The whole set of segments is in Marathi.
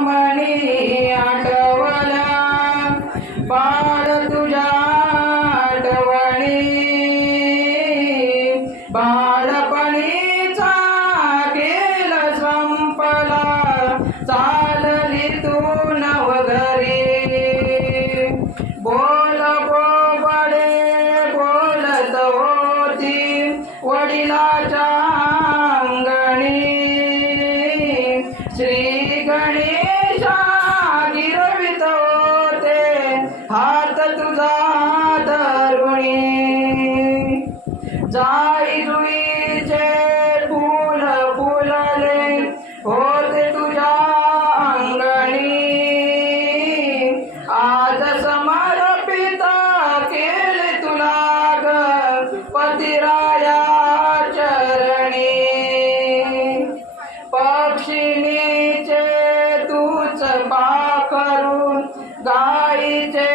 मणी आठवला बाळ तुझ्या आठवणी. बाळपणीचा खेळ संपला चालली तू नवघरी. बोल बोबडे बोलत होती वडिलाच्या गणेशा गिरवित होते हात तुझा धरुणी जाई जुईचे फूल फुलले होते तुझ्या अंगणी. आज समर्पित केले तुला ग पतिराया. गाईचे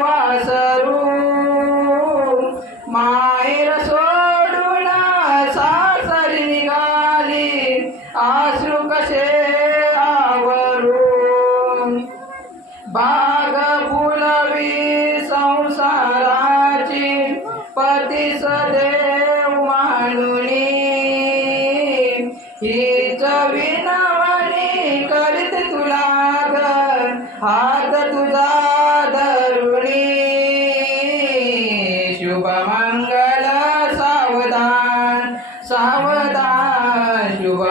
वासरू माहेर सोडून सासरी निघाली आश्रू कसे आवरू बाग फुलवी संसाराची पती म्हणून मांडुनी. हात तुझा धरुणी शुभ मंगल सावधान सावधान शुभ